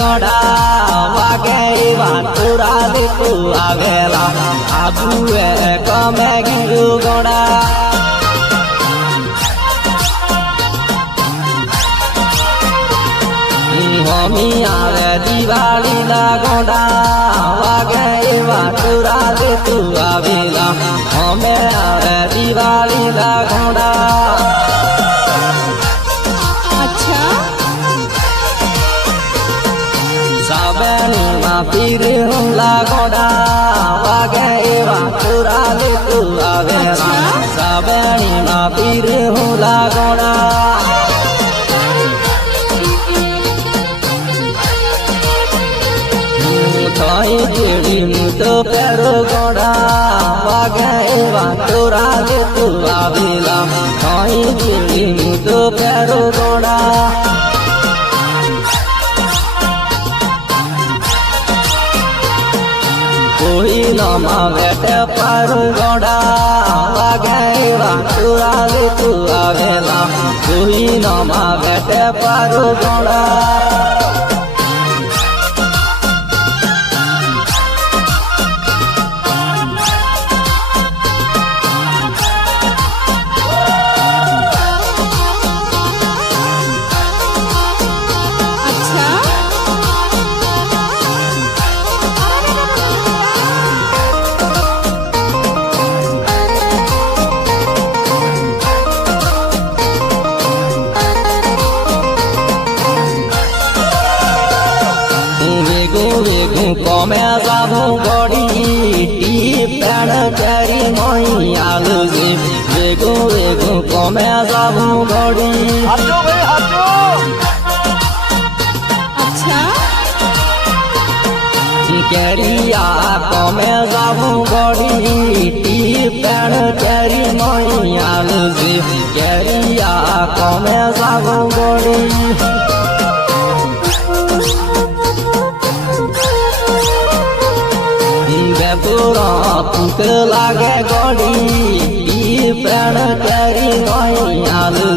गड़ा वागे वातुरा देखो आवेला आबुए कमे गियो गड़ा हमी आवे दिवाली ला गड़ा वागे वातुरा देखो आवेला हमें आवे दिवाली ला गड़ा साबनी मा पीर हमला गोड़ा वागे वातुरा देखो आवेला साबनी मा पीर हमला गोड़ा थाई जेड़ी मुतो पेरो गोड़ा वागे वातुरा देखो आवेला थाई जेड़ी मुतो पेरो गोड़ा कोई नमा बेटे पारो गोड़ा वागे वातुरा देखो आवेला कोई नमा बेटे पारो गोड़ा कमे जाबो गड़ी टीपेण तेरी मई आलू जी बेगो बेगो कमे जाबो गड़ी हाथो भाई हाथो अच्छा केरिया कमे जाबो गड़ी टीपेण तेरी मई आलू जी केरिया कमे जाबो गड़ी पूरा पुक लागे गड़ी पेड़ तेरी नई आलू